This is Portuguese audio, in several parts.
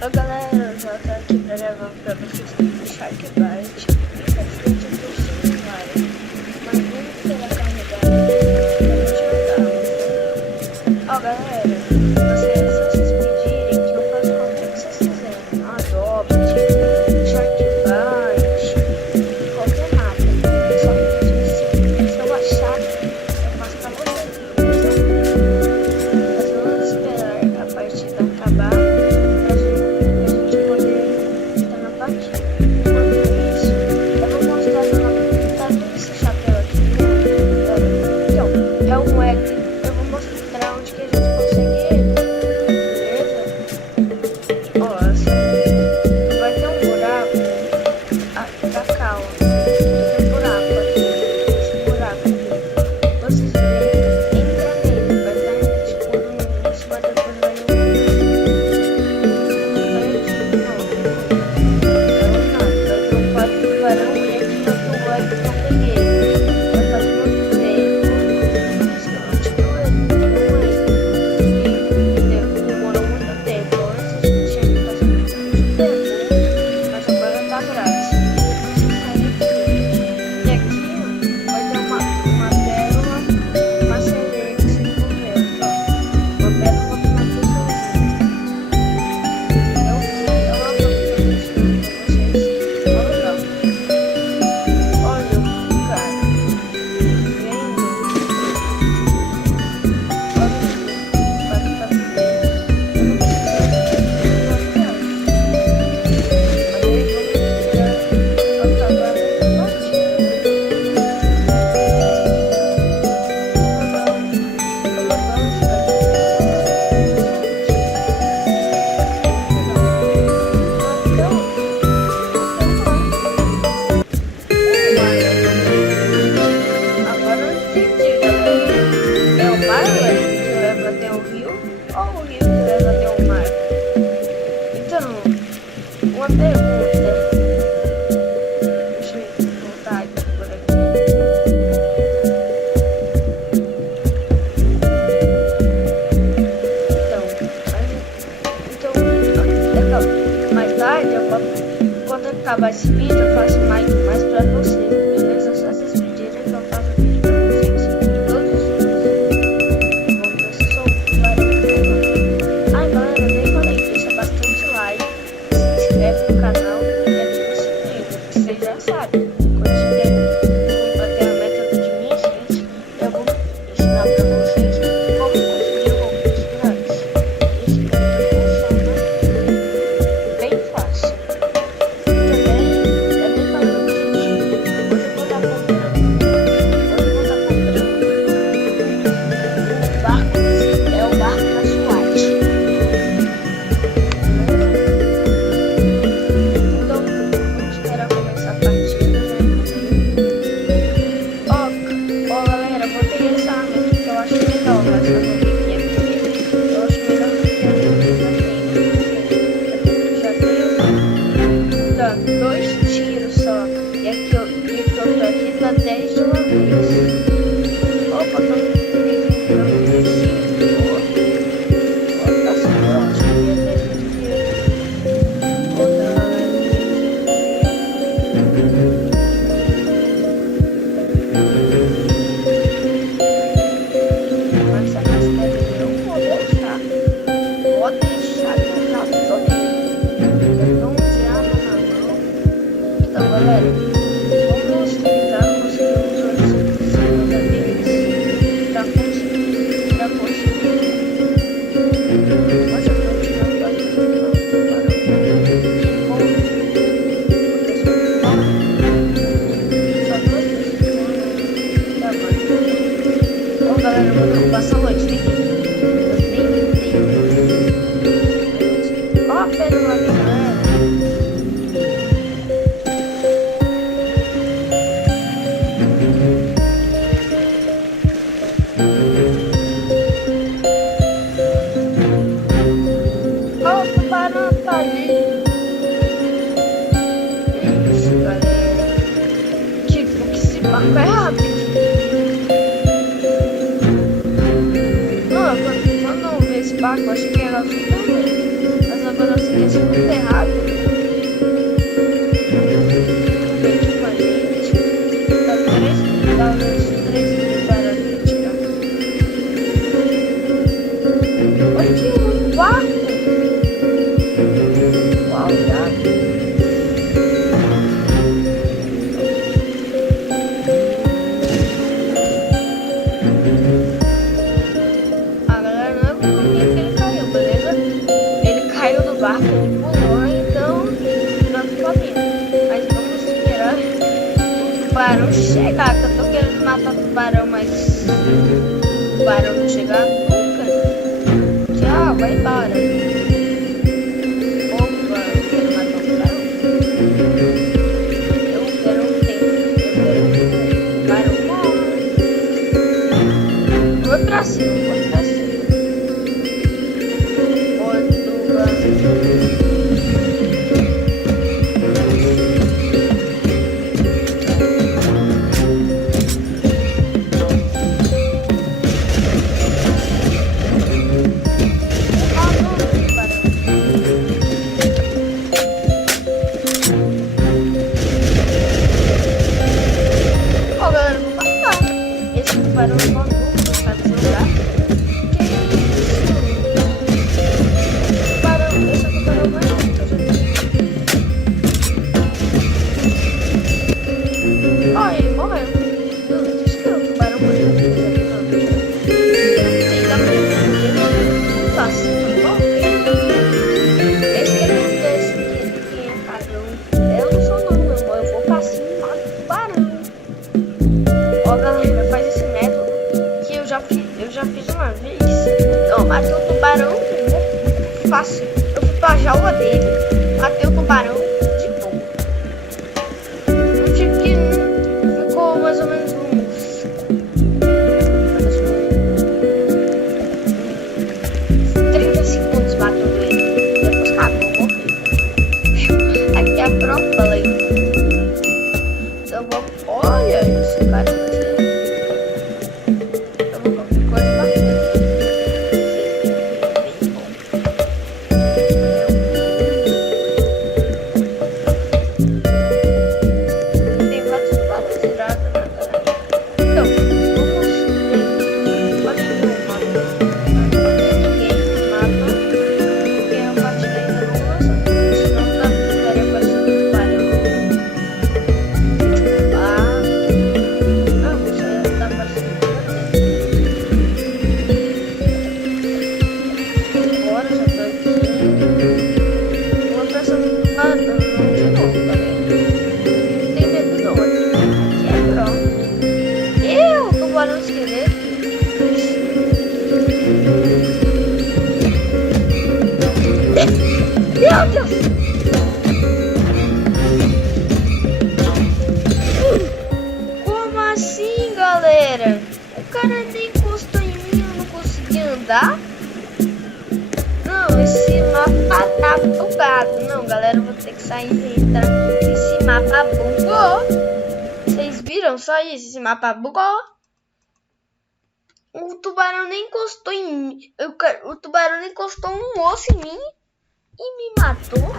Oi galera, eu já tô aqui pra gravar pra vocês do Shark Bite. Infelizmente eu tô sem memória, mas vamos ter a carregada pra gente jogar. Ó galera, se vocês pedirem que eu faça qualquer que vocês quiserem, Adobe, Shark Bite, qualquer mapa, só que se eu achar, eu faço pra vocês, beleza? Mas vamos esperar a partida acabar. Uma pergunta. Deixa eu voltar aqui por aqui. Então, mais tarde, quando acabar esse vídeo, eu faço mais pra vocês, beleza? Só vocês pedirem que eu faça vídeo pra vocês. Todos os dias. Vou ver se sou vários. Ai, galera, eu nem falei, deixa bastante like. Se inscreve no canal e ativa o sininho, vocês já sabem. Quando tiver bater a meta de 1.000 inscritos, eu vou ensinar pra vocês como conseguir roupas grátis. Isso funciona bem fácil. Também falando o seguinte, hoje eu vou estar comprando um barco, é o barco da SWAT. Dois tiros só. E aqui eu tô aqui, dá 10 de uma vez. Opa, tô galera, vamos tentar conseguir os outros segunda deles pra conseguir mas eu tô tirando só duas pessoas. Bom galera, eu vou passar a noite aqui. Ó, pera lá, galera. Isso, galera. Tipo, que esse barco é rápido. Não, quando eu vi esse barco, eu achei que era super lento. Mas agora eu sei que esse barco ele pulou, então nós comemos. Mas vamos esperar o tubarão chegar, que eu tô querendo matar o tubarão, mas o tubarão não chegar nunca. Tchau, vai embora. Opa, eu quero matar o tubarão. Eu quero um tempo. O tubarão morre. Vou pra cima, vou pra cima. Eu já fiz uma vez. Eu matei o tubarão fácil. Eu fui pra jaula dele, matei o tubarão de boa. Não tive que. Ficou mais ou menos uns 30 segundos matando ele. Depois acabou, morreu. Aqui é a própria lei. Então vou. Olha esse cara. Meu Deus! Como assim, galera? O cara nem encostou em mim, eu não consegui andar? Não, esse mapa tá bugado. Não, galera, eu vou ter que sair e entrar. Esse mapa bugou. Vocês viram só isso? Esse mapa bugou. O tubarão nem encostou em mim. O tubarão nem encostou um osso em mim. E me matou?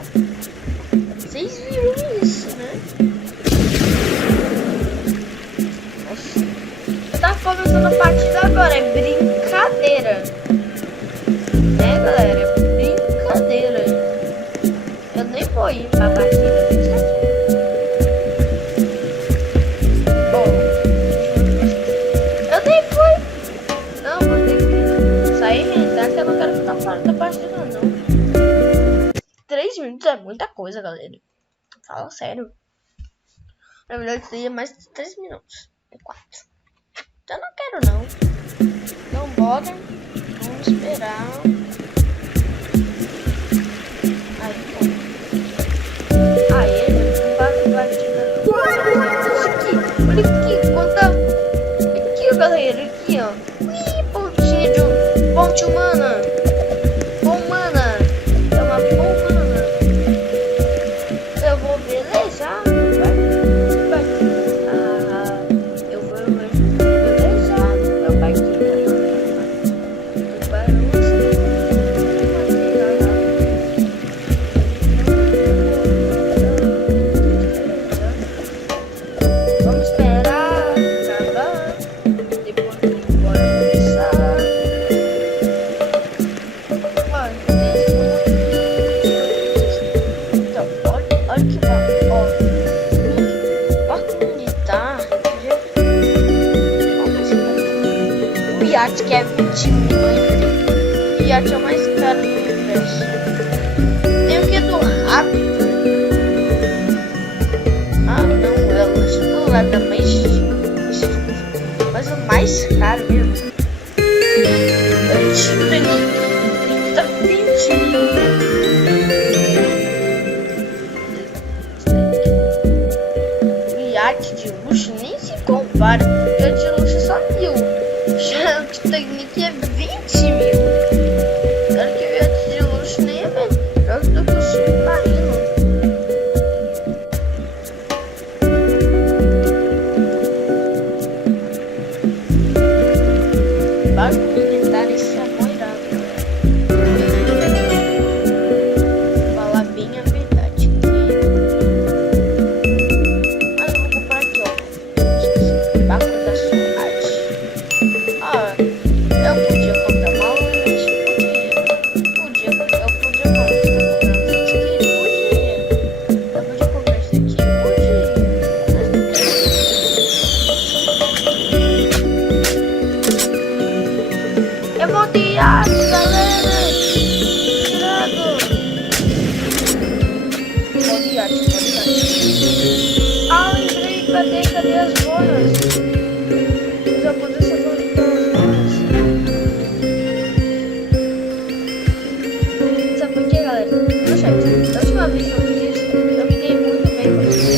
Vocês viram isso, né? Nossa. Eu tava começando a partida agora, é brincadeira. Né, galera? É brincadeira. Eu nem vou ir pra partida. Bom. Eu nem fui. Não, vou ter que sair e entrar, que eu não quero ficar fora da partida, não. 3 minutos é muita coisa, galera. Fala sério. Na verdade, seria mais de 3 minutos. É 4. Então eu não quero, não. Então, bora. Vamos esperar. Aí, então. Aí, vai tirando. Olha aqui. Quanta. Aqui, galera. Aqui, ó. Ui, ponte humana. Iate que é 20 mil, o iate é o mais caro do universo. aquário. Já de luxo é só 1000. Já o Titanic é 20.000. Claro que o iate de luxo nem é melhor do que o submarino. Barco militar, isso é muito irado, galera. Vou falar bem a verdade. Mas eu vou comprar aqui, ó. Barco da swat. Ah, eu podia comprar uma lanche, podia. Eu podia comprar isso aqui, podia. Eu podia comprar isso aqui, podia. Eu vou tirar, galera! Tirado! Vou tirar. Ah, lembrei, cadê as boias? Eu já vou descer pra limpar as boias. Sabe por quê, galera? Não, chat, da última vez que eu fiz isso, eu me dei muito bem com isso.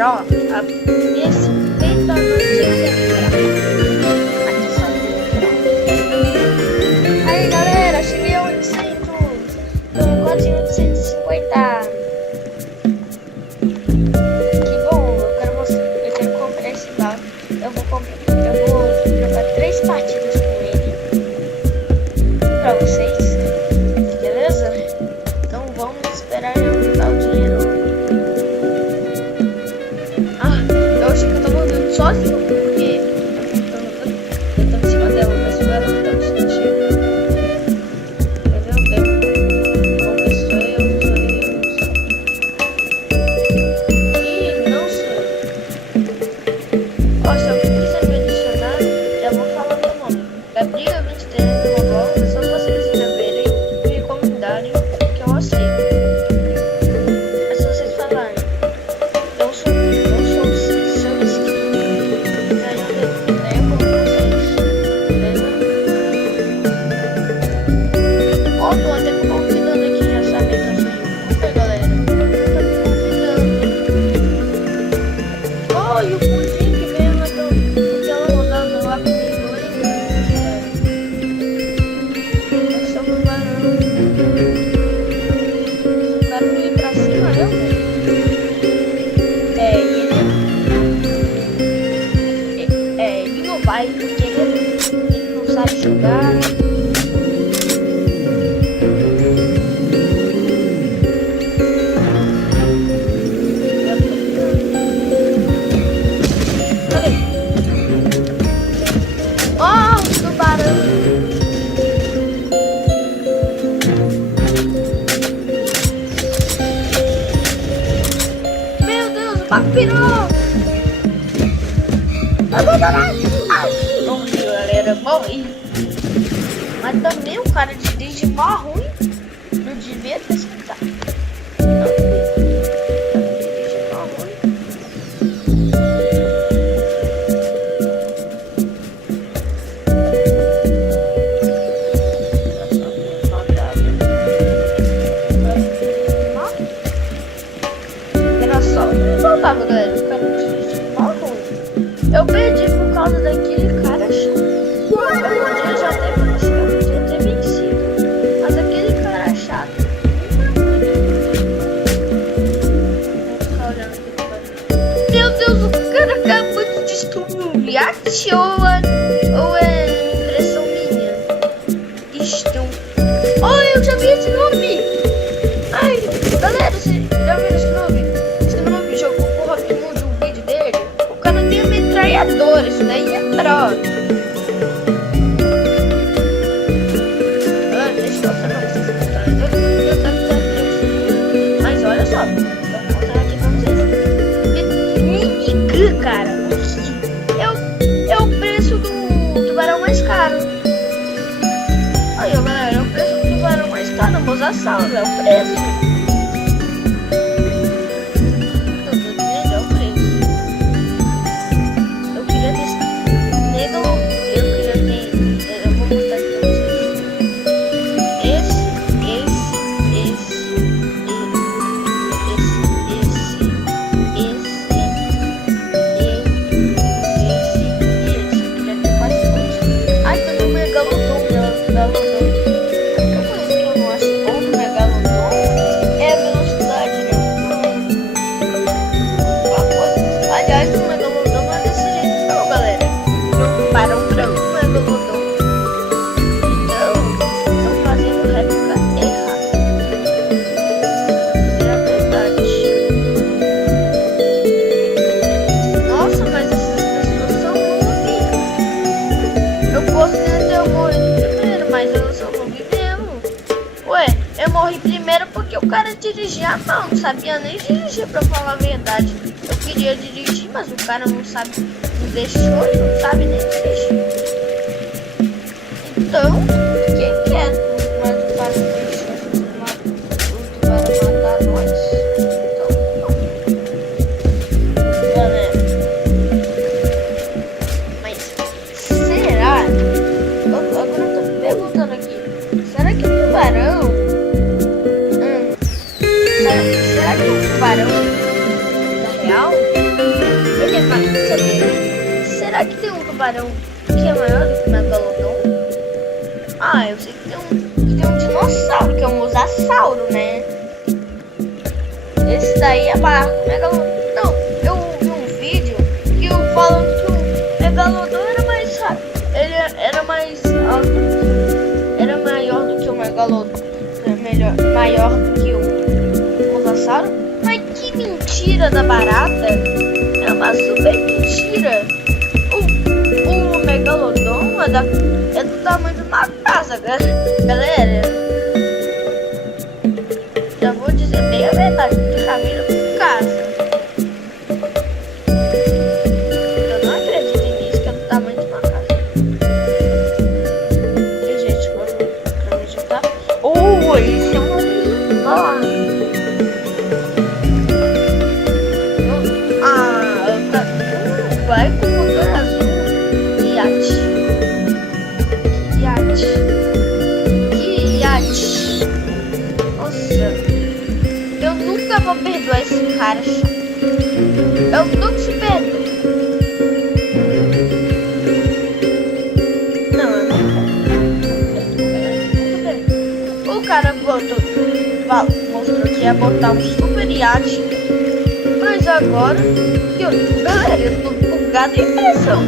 galera, ó. Respeita nós aqui só tem grau. Aí, galera, cheguei a 800. Tô quase em 850. Que bom, eu quero comprar esse barco. Eu vou jogar 3 partidas com ele pra vocês. Beleza? Então vamos esperar eu juntar o dinheiro. Eu achei que eu tava andando sozinho, porque eu tô em cima dela, mas ela não tá me sentindo. Entendeu? Vamos ver se sou eu. Ih, não sou eu. Ó, se alguém quiser me adicionar, já vou falar meu nome. Gabriel 23 no Roblox, é só vocês escreverem e me comentarem que eu aceito. É só vocês falarem. Eu sou seu inscrito. Daí eu vou com vocês. Beleza? Ó, tô até me convidando aqui, já sabem que eu sou youtuber, galera. Tô me convidando. Ó, e o Pudim que veio naquela rodada lá comigo, lembra? Eu sou um barão. Pra mim ir pra cima, eu vou. Ele não vai porque ele não sabe jogar. Cadê? Ó, o tubarão. Meu Deus, o barco pirou. Morri, galera, morri. Mas também o cara dirige mó ruim. Não devia ter escutado. Não, dirige mó ruim. Era só o que faltava, galera. O cara dirige mó ruim. Eu perdi por causa daquele cara chato. Eu podia ter vencido. Mas aquele cara chato. Meu Deus, o cara acabou de destruir a ou é impressão minha? Oh, eu já vi esse nome! Ai, galera, você já viu esse nome? Esse nome jogou com o Robin Hood, um vídeo dele. O cara tem uma metralhadora, isso daí é droga. Deixa eu mostrar pra vocês a metralhadora. Mas olha só, vou mostrar aqui pra vocês. Minigun, cara. É o preço do tubarão mais caro. Aí, ó, galera, é o preço do tubarão mais caro. Não vou usar sal, é o preço. Eu morri primeiro porque o cara dirigia a mão, não sabia nem dirigir, pra falar a verdade. Eu queria dirigir, mas o cara não sabe, não deixou e não sabe nem dirigir. Então, quem quer? Mas o cara não deixou o tubarão matar nós. Então, não. Galera, mas será? Agora eu tô me perguntando aqui, será que o tubarão... Será que o tubarão é real? Será que tem um tubarão que é maior do que o megalodon? Ah, eu sei que tem um dinossauro, que é um mosasauro, né? Esse daí é barco megalodon. Não, eu vi um vídeo que eu falando que o megalodon era mais rápido. Ele era mais alto, era maior do que o megalodon. Maior do que o mosasauro. Mas que mentira da barata! É uma super mentira. O megalodon é do tamanho de uma casa, galera. Já vou dizer bem a verdade, do tamanho de uma casa. Eu não acredito nisso, que é do tamanho de uma casa. E, gente, vamos acreditar. Oh, esse é um vai com o motor azul. Iate. Nossa, eu nunca vou perdoar esse cara. Eu nunca se perdoo. Não, eu não quero. O cara mostrou que ia botar um super iate. Mas agora, galera, eu tô bugado em pressão.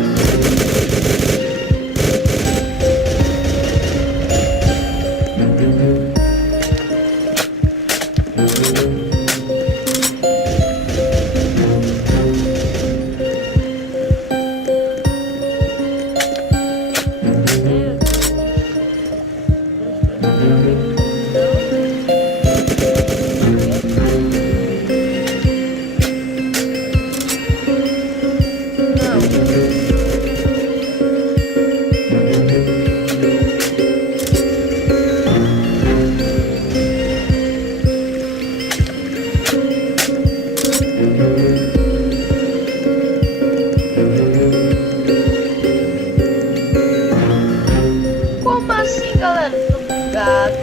Como assim, galera? Tô bugado.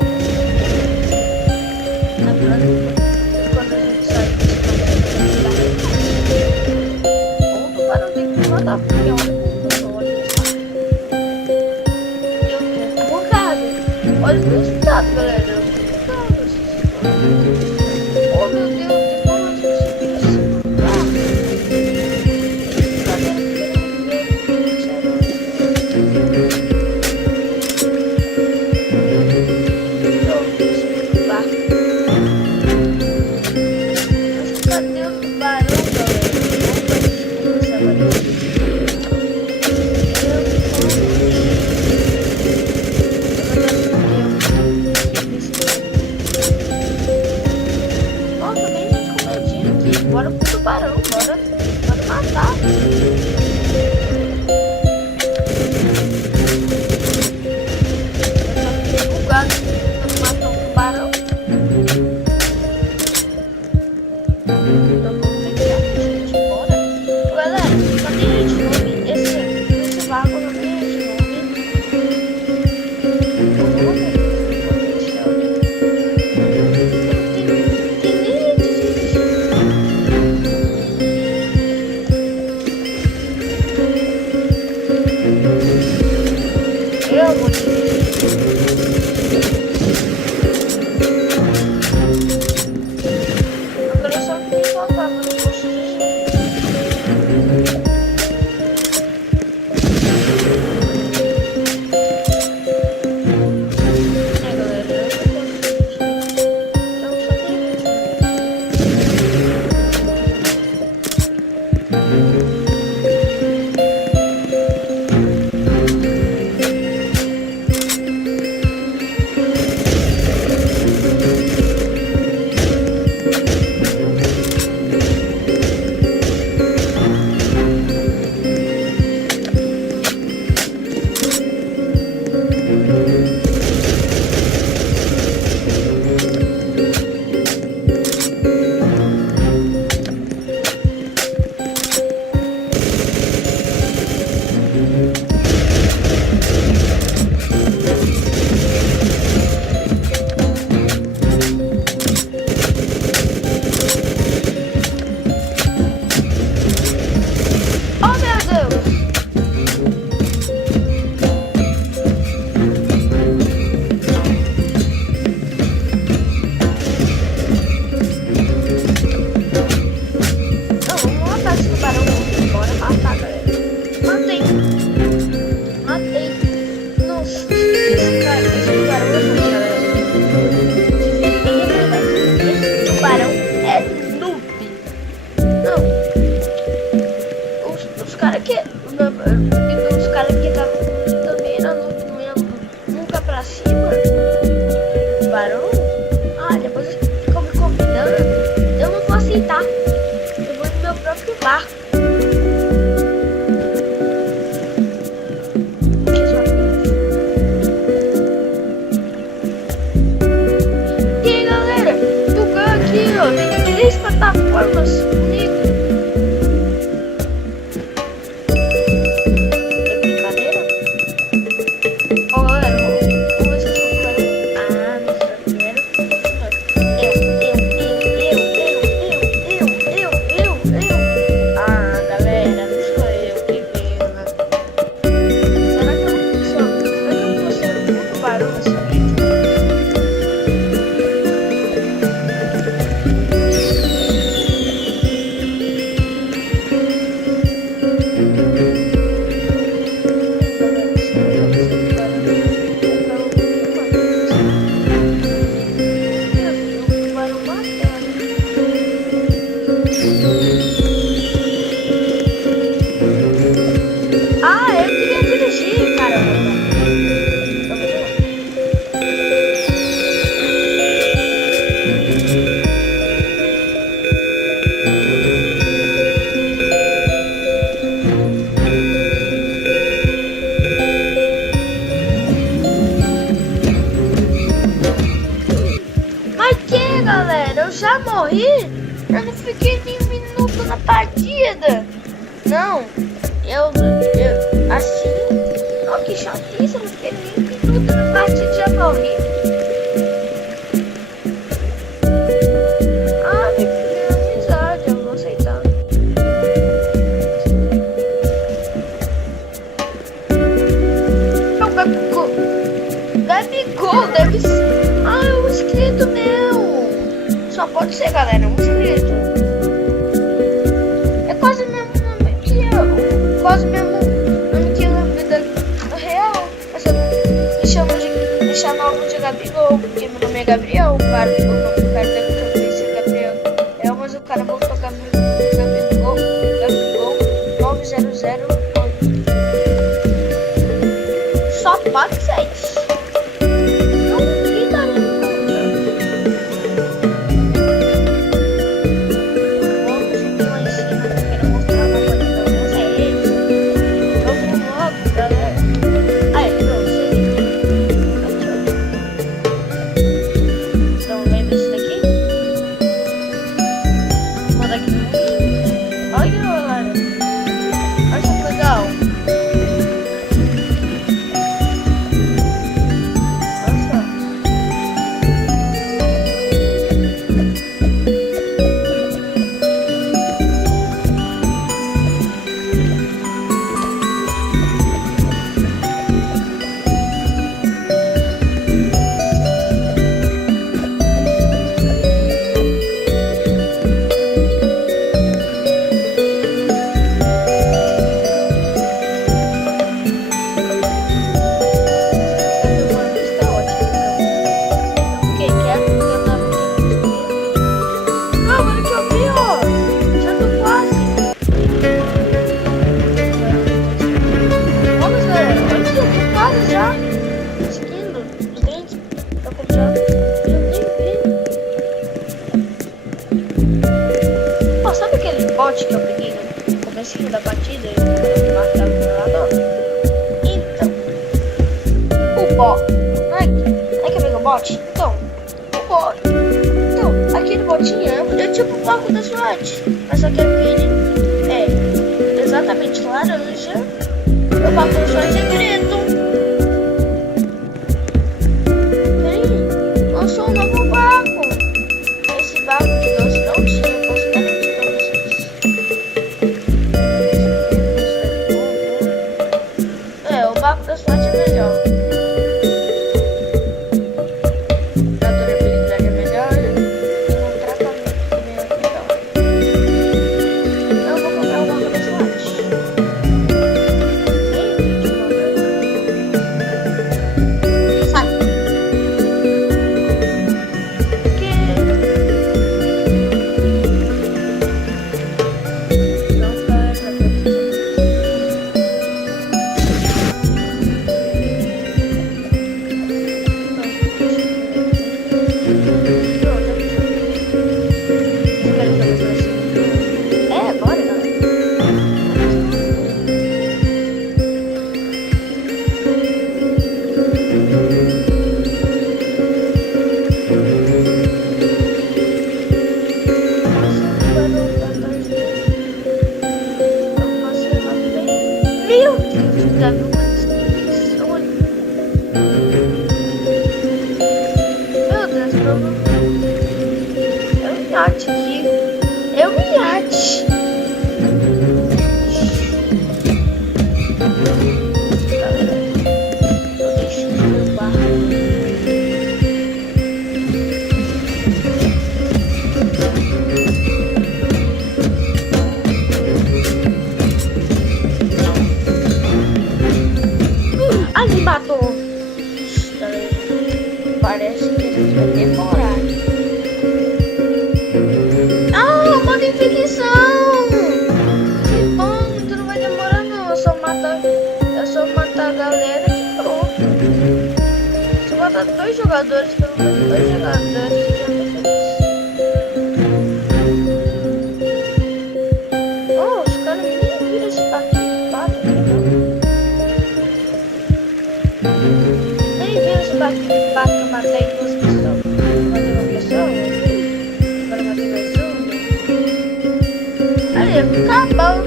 Lembrando quando a gente sai ou o tubarão tem que matar, porque olha eu tô bugado. Olha o meu estado, galera. Eu tô bugado. Oh meu Deus, como a gente fica assim? Bora pro tubarão, bora matar. Eu tô bugado quando matar um tubarão. Então vamos ter que dar pra gente embora. Galera, só tem gente nome. Esse barco não tem gente nome. Eu vou agora eu só tenho que voltar para o posto de galera, eu não posso então só tem E os caras que estavam também no mesmo, nunca pra cima. Barão? Ah, depois ficam me convidando. Eu não vou aceitar. Eu vou no meu próprio barco. E aí, galera? Tugan aqui, ó. Tem 3 plataformas comigo. É brincadeira? Ó, galera, vamos ver se eu sou tubarão. Ah, não sou tubarão. Ah, galera, não sou eu, que pena. Será que eu não sou? Será que eu vou ser um tubarão nessa vida? Ah, eu queria dirigir, caramba. Vamos lá. Mas que, galera? Eu já morri? Eu não fiquei nem 1 minuto na partida. Não, assim, ó, que chatice, eu não fiquei nem 1 minuto na partida, já morri. Ah, me pediu amizade, eu vou aceitar. É o Gabigol. Gabigol, deve ser. Ah, é um inscrito meu. Só pode ser, galera, um inscrito. É quase mesmo nome que eu. Quase mesmo nome que eu na vida real. Mas eu me chamavam de Gabigol, porque meu nome é Gabriel. Claro, o nome do cara deve também ser Gabriel. É, mas o cara botou Gabigol 9008. Só pode ser isso. Não fica nem vamos subir lá em cima, que eu quero mostrar uma coisa pra vocês. Vamos logo, galera. Aí, pronto. Então, lembra isso daqui? Manda aqui no link. Olha, galera. Olha que legal. Bot que eu peguei no comecinho da partida e eu marcava no jogador. Então, o bot. Não é que eu peguei o bot? Então, o bot. Então, aquele botinho é tipo o barco da SWAT. Mas só que aquele é exatamente laranja. O barco da SWAT é preto. Peraí, lançou um novo barco. Esse barco de doce não tinha. O barco da SWAT é melhor. A durabilidade é melhor. E o tratamento também é melhor. Meu Deus, já viu uma destruição ali? Meu Deus, provavelmente. É um iate aqui. É um iate. Galera, tô deixando meu barco. Me matou. Parece que eles vão demorar. Ah, uma infecção! Que bom, então não vai demorar não. É só matar a galera e pronto. Se eu matar 2 jogadores, pelo menos 2 jogadores, já tô feliz. Oh, os caras nem viram esse barquinho, nem viram esse barquinho, eu matei 2 pessoas. Matei uma pessoa, agora matei mais uma. Aí, acabou.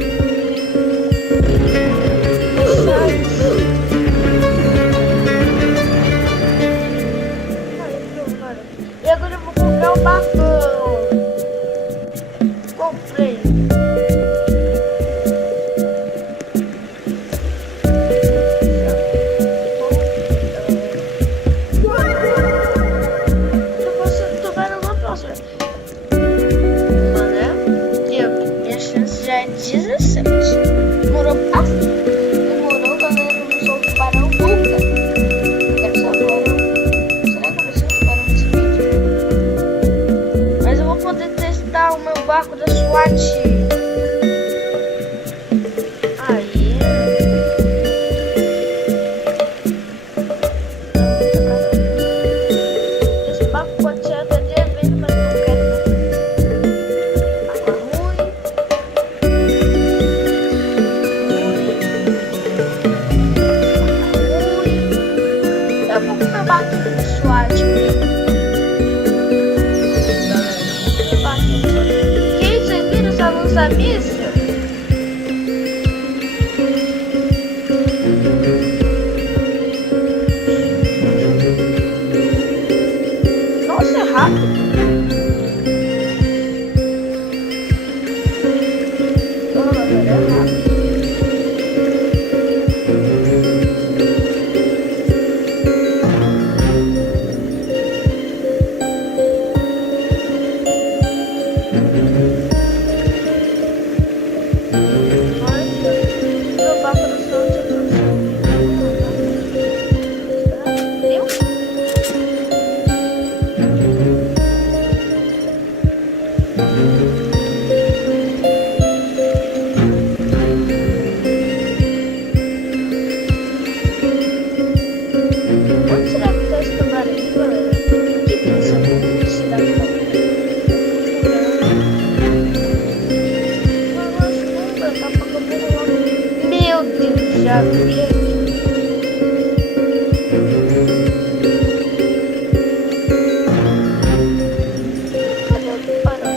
E agora eu vou comprar um barcão. Comprei. Minha chance já é 17. Demorou bastante. Demorou, galera. Eu não sou o tubarão nunca. Quero só tubarão. Será que eu vou ser o tubarão nesse vídeo? Mas eu vou poder testar o meu barco da SWAT. Aí. Esse barco pode ser até de evento, mas eu não quero. Míssil? Nossa, é rápido. Oh, galera, é rápido. Onde será que tá esse tubarão aí, galera? Que delícia, como cidade tá. Meu Deus, já vi aqui. Cadê o tubarão?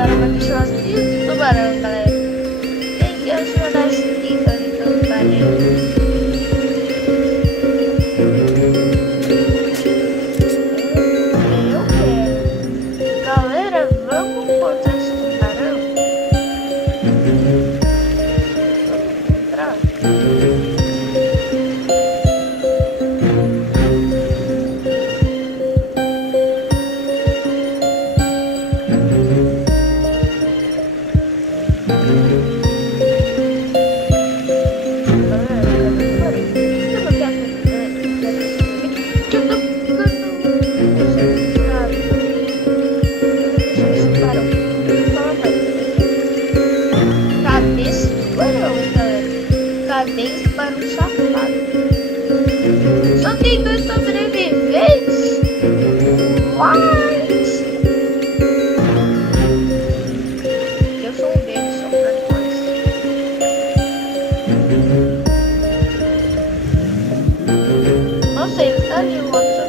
tubarão vai deixar as linhas do tubarão, galera. Quem quer ajudar esse linho ali do tubarão? Eu quero. Galera, vamos encontrar esse tubarão? Vamos encontrar? Cadê esse tubarão, galera? Cadê esse tubarão safado? Só tem 2 sobreviventes? What? Eu sou um deles, só pra depois. Nossa, ele tá ali, o outro